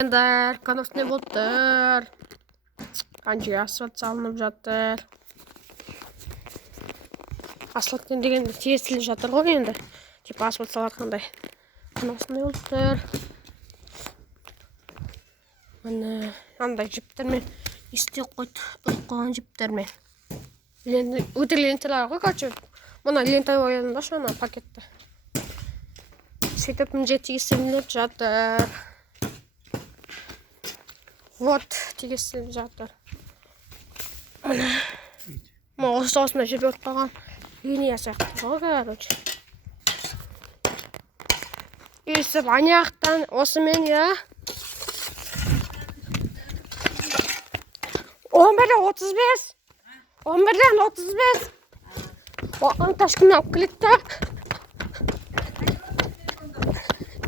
Ender, kanat ne bottur? Kanca asfalt salınıp жатыр. Asfalt ne degенде тесіліп жатыр ғой енді. Типа асфальт салатқандай. Kanat ne bottur? Міне андай жіптермен істеп қойды. Іліп қойған жіптермен. Өте ленталар ғой, короче. Мына лента қоядым да ана пакетті. Сөйтіп мына тегістеліп жатыр. Вот, тегістеліп жатыр. Мына осы осында жіберіп қойған линия сияқты ғой, короче. Өйстіп аяқтан осымен я 11-35. 11-35. Оған ташкын алып келетті.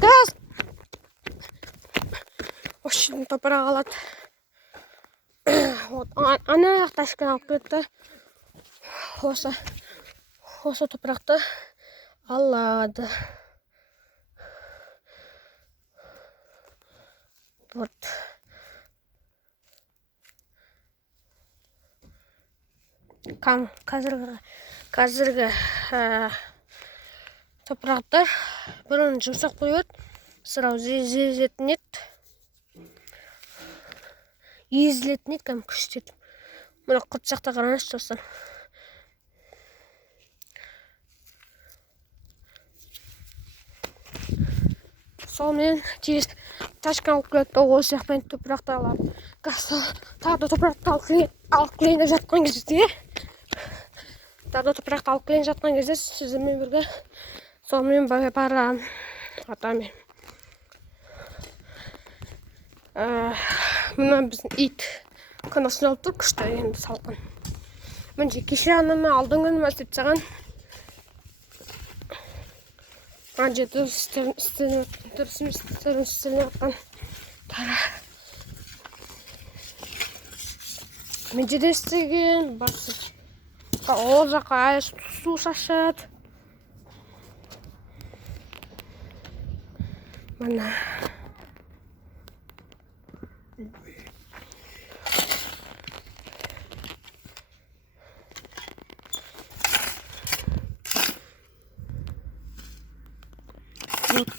Кыз. Ошын топырақ алады. Ана ташкын алып келетті. Осы топырақты алады. Вот. Қазіргі топырақтар бұрын жұмсақ қойып, сырау езілетін еді. Езілетін еді, кәм күштетіп. Мұны құрт жақта қараңызшы достар. Сонымен тез ташкан алып келеді, осы жақпен топырақты алады. Тағы да топырақты алып келейін жатқан кезде, сіздермен бірге сонымен барам атамен. Мына біздің ит канасын алып тұр, күшті енді салқын. Міне кеше анама алдыңғы нема істеп саған. Анже дұрысым істеліп жатқан тара. Менде де істеген басы. Ол жаққа су шашады. Мына.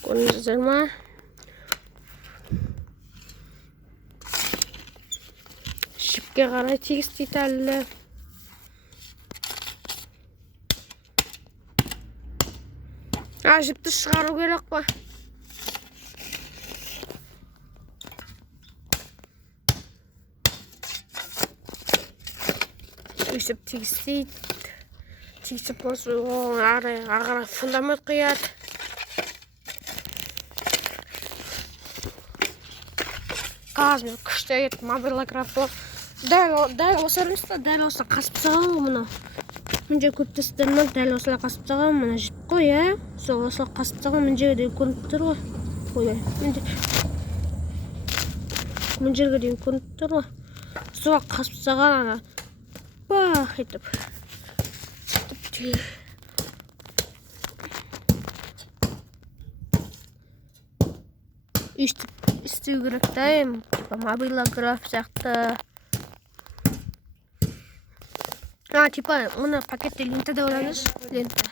Көрдіңіздер ма? Жіпке қарай тегістейді әлі. Жіпті шығару керек па? Өйсіп тегістейді. Тегістіп осы ағара фундамент қияды. Қазір күшті ет мобилограф бол. Дәл осы үріністі, дәл осы қасып саған мұны. Мүнже көпті сіздермен дәл осылай қасып саған мұны жіп қой, сол осылай қасып саған мүнжеге дейін көрініп тұр ғой. Мүнжеге дейін көрініп тұр ғой. Сол қасып саған ана. Бақ етіп. Үстіп істеу керек тайым. Мобилограф сияқты. Типа, мұны пакетте лента да оламыз. Лента.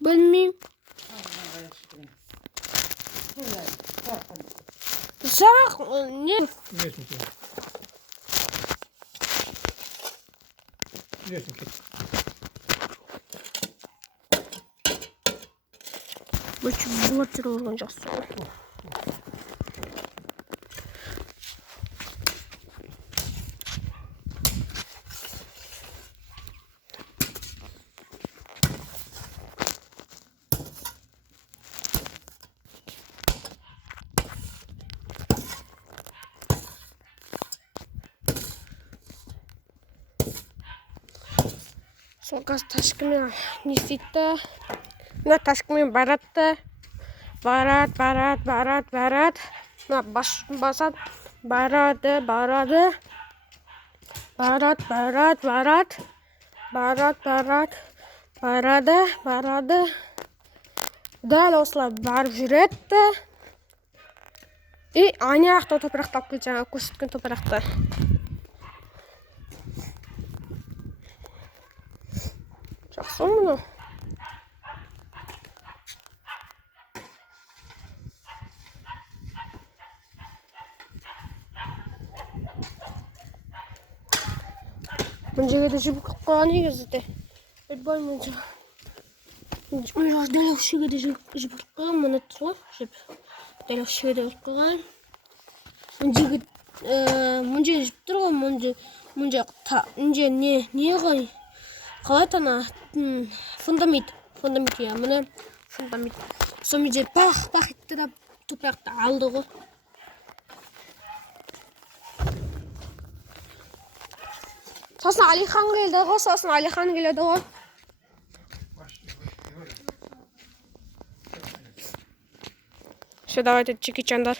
Білмейм. Сабақ, не? Блотер орған жақсы. Сол қаз ташкымен не істейді? Мына ташкымен барады. Барады. Мына басады. Барады. baradi. Dal osla barib жүреді. Ана жақта топырақты алып келді, жаңа көрсеткен топырақты. Жақсы мұны. Мына жерге де жібіп қойған негізі де. Айтпаймын мына жерге. Дәл осы жерге де жібіп қойған, мына тұр ғой, жіп. Дәл осы жерге де қойған. Мына жерге жібіп тұр ғой, мына жерге не ғой? Қалай тана? Фундамент, иә, мына фундамент. Сол мына жерге бақ етті да топырақты алды ғой. Сосын Алихан келеді ғой. Все, давайте Джеки Чандар.